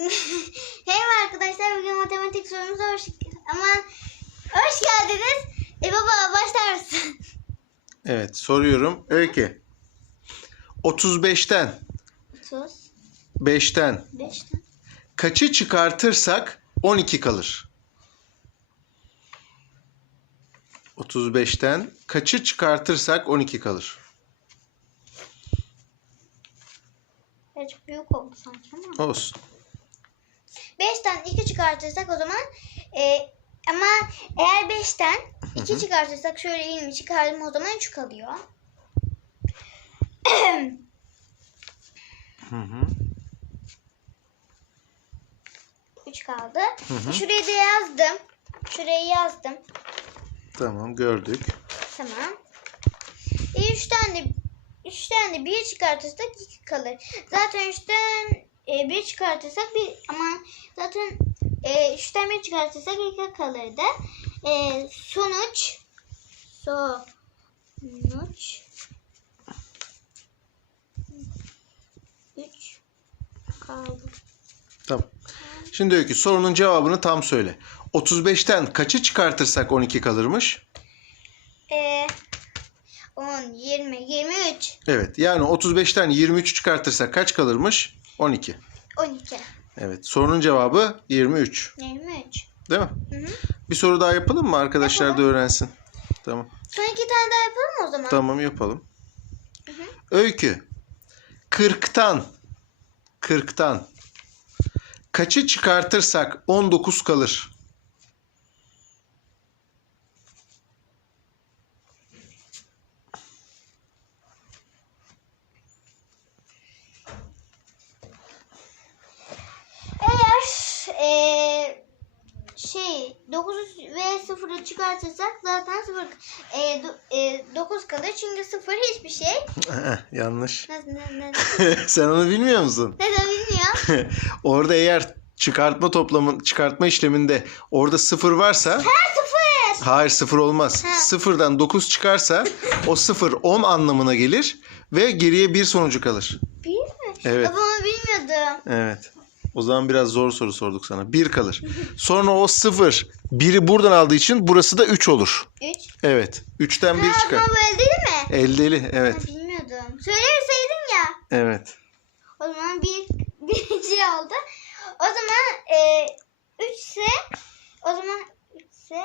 Merhaba arkadaşlar bugün matematik sorumuza hoş ama hoş geldiniz. E baba başlar mısın? Evet soruyorum. Öykü. 35'ten 30 5'ten 5'ten kaçı çıkartırsak 12 kalır? 35'ten kaçı çıkartırsak 12 kalır? Birazcık büyük oldu sanki ama. Olsun. 5'ten 2 çıkartırsak o zaman e, ama eğer 5'ten 2 çıkartırsak şöyle 20 çıkardım o zaman 3 kalıyor. Hı hı. 3 kaldı. hı. Şurayı da yazdım. Şurayı yazdım. Tamam gördük. Tamam. E 3'ten de 3'ten de 1 çıkartırsak 2 kalır. Zaten 3'ten e, 1 çıkartırsak bir ama zaten e, 3'ten 1 çıkartırsak 2 kalırdı. E, sonuç sonuç 3 kaldı. Tamam. Şimdi Öykü sorunun cevabını tam söyle. 35'ten kaçı çıkartırsak 12 kalırmış? E, 10, 20, 23, Evet. Yani 35'ten 23 çıkartırsak kaç kalırmış? 12. 12, Evet. Sorunun cevabı 23. 23. Değil mi? Hı hı. Bir soru daha yapalım mı? Arkadaşlar da Yapalım. öğrensin. Tamam. Son iki tane daha yapalım mı o zaman? Tamam yapalım. Öykü. 40'tan 40'tan kaçı çıkartırsak 19 kalır? Eğer eee şey 9 ve 0'ı çıkartırsak zaten 0 eee do- eee, 9 kalır çünkü 0 hiçbir şey. Yanlış. Nasıl Sen onu bilmiyor musun? neden bilmiyor. orada eğer çıkartma toplamın çıkartma işleminde orada sıfır varsa Ha 0. hayır sıfır olmaz. Ha. Sıfırdan 9 çıkarsa o sıfır 10 anlamına gelir ve geriye bir sonucu kalır. Bir mi? Evet. Baba onu bilmiyordum. Evet. O zaman biraz zor soru sorduk sana. 1 kalır. Sonra o 0 1'i buradan aldığı için burası da 3 olur. 3. Evet. 3'ten 1 Ha çıkar. ama böyle değil mi? Eldeli. Evet. Ha, bilmiyordum. Söylemeseydin ya. Evet. O zaman bir birinci oldu. O zaman e, 3 ise o zaman 3 ise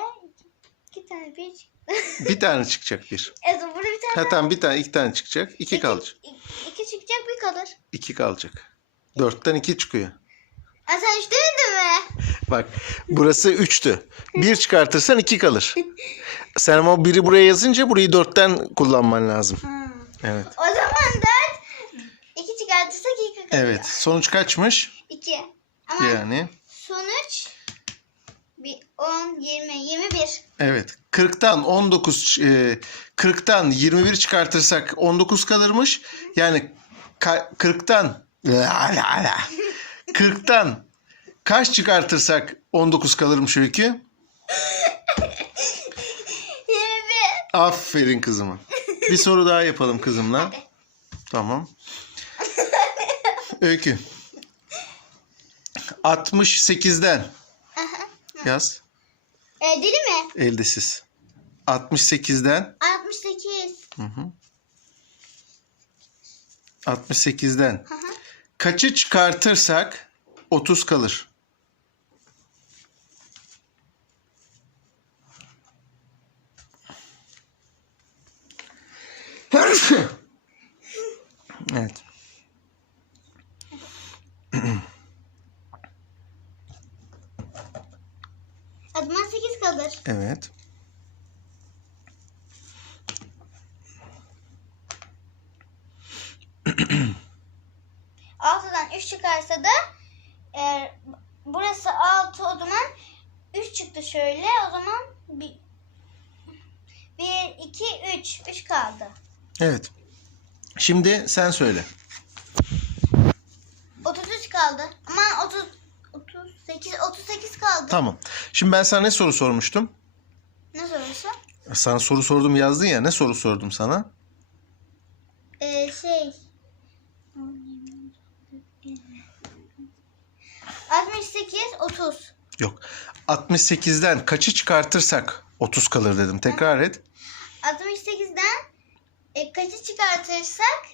2 tane bir çıktı. Bir tane çıkacak bir. E, zaman burada bir tane Ha tamam bir tane iki tane çıkacak. 2 kalacak. 2 çıkacak bir kalır. 2 kalacak. 4'ten 2 çıkıyor. Ha, sen 3 demedin mi? Bak burası 3'tü. 1 çıkartırsan 2 kalır. Sen ama o biri buraya yazınca burayı 4'ten kullanman lazım. Ha. Evet. O zaman 4 2 çıkartırsak 2 kalır. Evet. Sonuç kaçmış? 2. Ama Yani sonuç bir 10, 20, 21. evet. 40'tan 19 e, 40'tan 21 çıkartırsak 19 kalırmış. Yani ka- 40'tan 40'tan kaç çıkartırsak 19 kalırmış öykü? 21. Aferin kızıma. Bir soru daha yapalım kızımla. Tamam. Öykü. 68'den yaz. E, deli mi? Eldesiz. 68'den 68. hı hı. 68'den Hı hı. Kaçı çıkartırsak 30 kalır? evet. Zaman 8 kalır. Evet. Altıdan 3 çıkarsa da eğer burası 6 o zaman 3 çıktı şöyle o zaman 1 1 2 3 3 kaldı. Evet. Şimdi sen söyle. 33 kaldı. Ama 30 38 38 kaldı. Tamam. Şimdi ben sana ne soru sormuştum? Ne sorusu? Sana soru sordum yazdın ya. Ne soru sordum sana? Ee, şey 30. Yok. 68'den kaçı çıkartırsak 30 kalır dedim. Tekrar et. 68'den e, kaçı çıkartırsak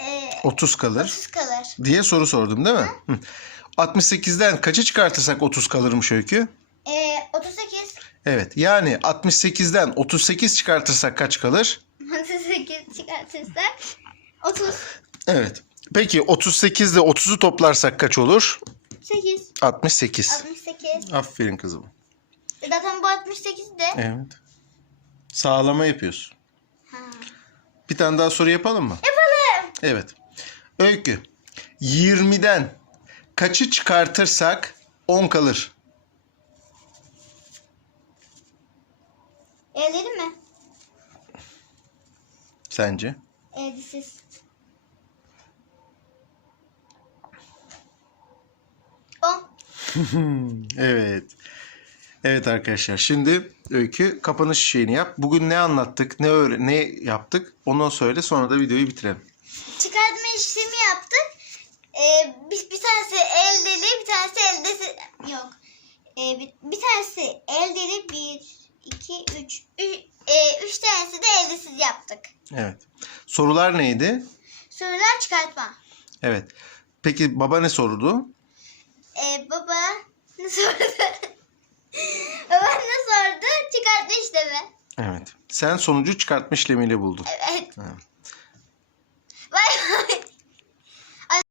e, 30 kalır 30 kalır. diye soru sordum değil mi? Hı. 68'den kaçı çıkartırsak 30 kalırmış Öykü? E, 38. Evet. Yani 68'den 38 çıkartırsak kaç kalır? 38 çıkartırsak 30. Evet. Peki 38 ile 30'u toplarsak kaç olur? 8. 68. 68. Aferin kızım. E, zaten bu 68 de. Evet. Sağlama yapıyorsun. Ha. Bir tane daha soru yapalım mı? Yapalım. Evet. Öykü. 20'den kaçı çıkartırsak 10 kalır? 50 mi? Sence? 50'siz. Evet. Evet arkadaşlar. Şimdi Öykü kapanış şeyini yap. Bugün ne anlattık, ne öğre ne yaptık? Onu söyle sonra da videoyu bitirelim. Çıkartma işlemi yaptık. Ee, bir, bir tanesi el deli, bir tanesi eldesi yok. Ee, bir, bir tanesi el deli, bir, iki, üç. Üç, e, üç tanesi de eldesiz yaptık. Evet. Sorular neydi? Sorular çıkartma. Evet. Peki baba ne sordu? Ee, baba ne sordu? baba ne sordu? Çıkartma işlemi. Evet. Sen sonucu çıkartma işlemiyle buldun. Evet. Evet.